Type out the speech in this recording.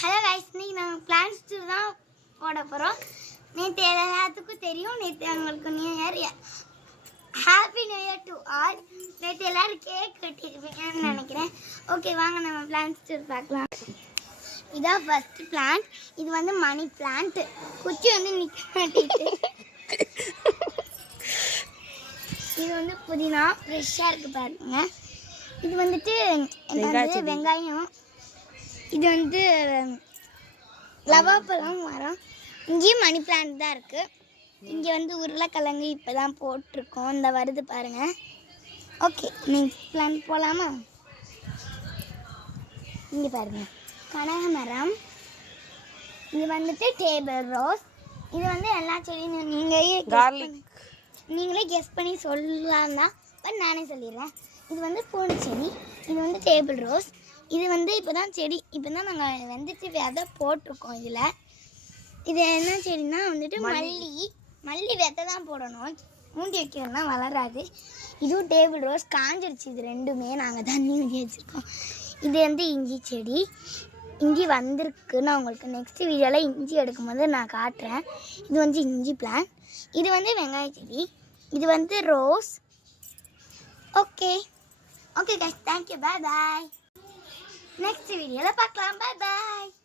Hello guys, இன்னைக்கு நாங்கள் plans tour தான் போட போகிறோம். நேற்று எல்லாத்துக்கும் தெரியும், நேற்று அவங்களுக்கு new year. Happy new year to all. நேற்று எல்லோரும் கேக் கட்டியிருப்பீங்கன்னு நினைக்கிறேன். ஓகே, வாங்க நம்ம பிளான்ஸ் டூர் பார்க்கலாம். இதான் ஃபஸ்ட்டு பிளான்ட். இது வந்து மணி பிளான்ட்டு. குச்சி வந்து நிற்க மாட்டிட்டு. இது வந்து புதினா ஃப்ரெஷ்ஷாக இருக்குது பாருங்க. இது வந்துட்டு வெங்காயம். இது வந்து லவாப்பழம் மரம். இங்கேயும் மணி பிளான்ட் தான் இருக்குது. இங்கே வந்து உருளைக்கிழங்கு இப்போ தான் போட்டிருக்கோம். இந்த வருது பாருங்கள். ஓகே, நெக்ஸ்ட் பிளான்ட் போகலாமா? இங்கே பாருங்கள், கனகமரம். இது வந்துட்டு டேபிள் ரோஸ். இது வந்து எல்லா செடியும் நீங்களே கெஸ் பண்ணி சொல்லலாம் தான், பட் நானே சொல்லிடுறேன். இது வந்து பூண்டு செடி. இது வந்து டேபிள் ரோஸ். இது வந்து இப்போ தான் செடி, இப்போ தான் நாங்கள் வந்துட்டு விதை போட்டிருக்கோம். இதில் இது என்ன செடினா வந்துட்டு மல்லி விதை தான் போடணும். மூண்டி வைக்கிறதுனா வளராது. இதுவும் டேபிள் ரோஸ் காஞ்சிருச்சு. இது ரெண்டுமே நாங்கள் தண்ணி ஊற்றி வச்சுருக்கோம். இது வந்து இஞ்சி செடி. இஞ்சி வந்திருக்கு. நான் உங்களுக்கு நெக்ஸ்ட் வீடியோவில் இஞ்சி எடுக்கும்போது நான் காட்டுறேன். இது வந்து இஞ்சி பிளான். இது வந்து வெங்காய செடி. இது வந்து rose. Okay guys, thank you. Bye bye. Next வீடியோவில் பார்க்கலாம். பாய் பாய்.